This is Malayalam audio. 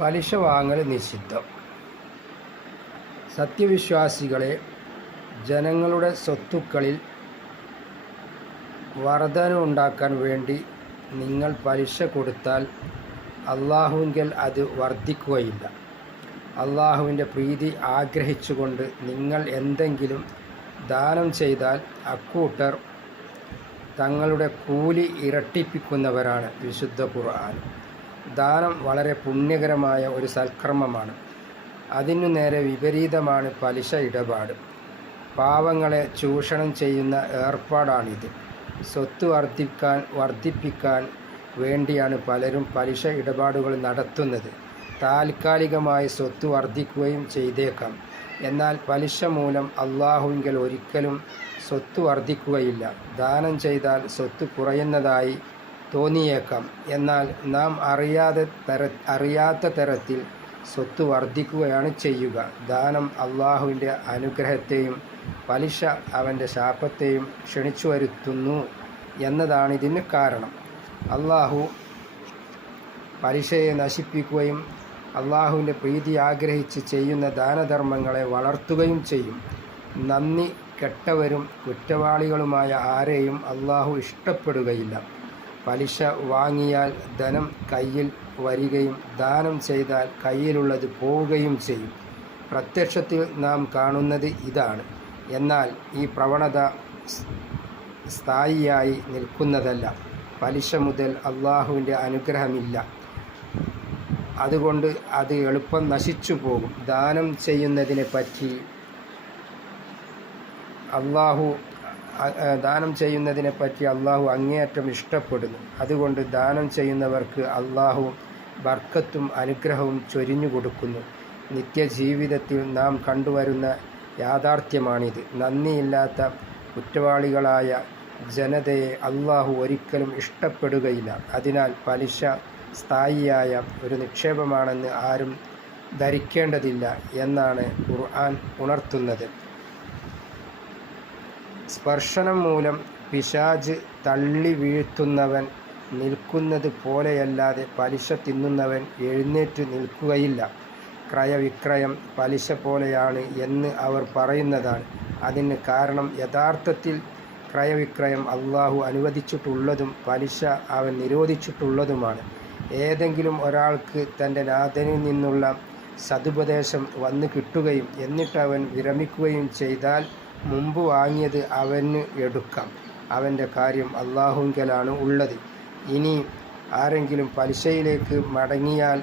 പലിശ വാങ്ങൽ നിഷിദ്ധം. സത്യവിശ്വാസികളെ ജനങ്ങളുടെ സ്വത്തുക്കളിൽ വർധന ഉണ്ടാക്കാൻ വേണ്ടി നിങ്ങൾ പലിശ കൊടുത്താൽ അള്ളാഹുവിൽ അത് വർദ്ധിക്കുകയില്ല അള്ളാഹുവിന്റെ പ്രീതി ആഗ്രഹിച്ചുകൊണ്ട് നിങ്ങൾ എന്തെങ്കിലും ദാനം ചെയ്താൽ അക്കൂട്ടർ തങ്ങളുടെ കൂലി ഇരട്ടിപ്പിക്കുന്നവരാണ് വിശുദ്ധ ഖുർആൻ. ദാനം വളരെ പുണ്യകരമായ ഒരു സൽക്കർമ്മമാണ് അതിനു നേരെ വിപരീതമാണ് പലിശ ഇടപാട്. പാവങ്ങളെ ചൂഷണം ചെയ്യുന്ന ഏർപ്പാടാണിത്. സ്വത്ത് വർദ്ധിക്കാൻ വർദ്ധിപ്പിക്കാൻ വേണ്ടിയാണ് പലരും പലിശ ഇടപാടുകൾ നടത്തുന്നത്. താൽക്കാലികമായി സ്വത്ത് വർദ്ധിക്കുകയും ചെയ്തേക്കാം. എന്നാൽ പലിശ മൂലം അള്ളാഹുവിങ്കൽ ഒരിക്കലും സ്വത്ത് വർദ്ധിക്കുകയില്ല. ദാനം ചെയ്താൽ സ്വത്ത് കുറയുന്നതായി തോന്നിയേക്കാം. എന്നാൽ നാം അറിയാതെ തര അറിയാത്ത തരത്തിൽ സ്വത്ത് വർദ്ധിക്കുകയാണ് ചെയ്യുക. ദാനം അള്ളാഹുവിന്റെ അനുഗ്രഹത്തെയും പലിശ അവന്റെ ശാപത്തെയും ക്ഷണിച്ചു വരുത്തുന്നു എന്നതാണ് ഇതിന് കാരണം. അള്ളാഹു പലിശയെ നശിപ്പിക്കുകയും അള്ളാഹുവിന്റെ പ്രീതി ആഗ്രഹിച്ച് ചെയ്യുന്ന ദാനധർമ്മങ്ങളെ വളർത്തുകയും ചെയ്യും. നന്ദി കെട്ടവരും കുറ്റവാളികളുമായ ആരെയും അള്ളാഹു ഇഷ്ടപ്പെടുകയില്ല. പലിശ വാങ്ങിയാൽ ധനം കയ്യിൽ വരികയും ദാനം ചെയ്താൽ കയ്യിലുള്ളത് പോവുകയും ചെയ്യും. പ്രത്യക്ഷത്തിൽ നാം കാണുന്നത് ഇതാണ്. എന്നാൽ ഈ പ്രവണത സ്ഥായിയായി നിൽക്കുന്നതല്ല. പലിശ മുതൽ അള്ളാഹുവിന്റെ അനുഗ്രഹമില്ല. അതുകൊണ്ട് അത് എളുപ്പം നശിച്ചു പോകും. ദാനം ചെയ്യുന്നതിനെ പറ്റി അള്ളാഹു ദാനം ചെയ്യുന്നതിനെപ്പറ്റി അള്ളാഹു അങ്ങേയറ്റം ഇഷ്ടപ്പെടുന്നു. അതുകൊണ്ട് ദാനം ചെയ്യുന്നവർക്ക് അള്ളാഹു ബർക്കത്തും അനുഗ്രഹവും ചൊരിഞ്ഞു കൊടുക്കുന്നു. നിത്യജീവിതത്തിൽ നാം കണ്ടുവരുന്ന യാഥാർത്ഥ്യമാണിത്. നന്ദിയില്ലാത്ത കുറ്റവാളികളായ ജനതയെ അള്ളാഹു ഒരിക്കലും ഇഷ്ടപ്പെടുകയില്ല. അതിനാൽ പലിശ സ്ഥായിയായ ഒരു നിക്ഷേപമാണെന്ന് ആരും ധരിക്കേണ്ടതില്ല എന്നാണ് ഖുർആൻ ഉണർത്തുന്നത്. സ്പർശനം മൂലം പിശാജ് തള്ളി വീഴ്ത്തുന്നവൻ നിൽക്കുന്നത് പോലെയല്ലാതെ പലിശ തിന്നുന്നവൻ എഴുന്നേറ്റ് നിൽക്കുകയില്ല. ക്രയവിക്രയം പലിശ പോലെയാണ് എന്ന് അവർ പറയുന്നതാണ്. അതിന് കാരണം യഥാർത്ഥത്തിൽ ക്രയവിക്രയം അള്ളാഹു അനുവദിച്ചിട്ടുള്ളതും പലിശ അവൻ നിരോധിച്ചിട്ടുള്ളതുമാണ്. ഏതെങ്കിലും ഒരാൾക്ക് തന്റെ നാഥനിൽ നിന്നുള്ള സതുപദേശം വന്നു കിട്ടുകയും എന്നിട്ട് അവൻ വിരമിക്കുകയും ചെയ്താൽ മുമ്പ് വാങ്ങിയത് അവന് എടുക്കാം. അവന്റെ കാര്യം അള്ളാഹുങ്കലാണ് ഉള്ളത്. ഇനി ആരെങ്കിലും പലിശയിലേക്ക് മടങ്ങിയാൽ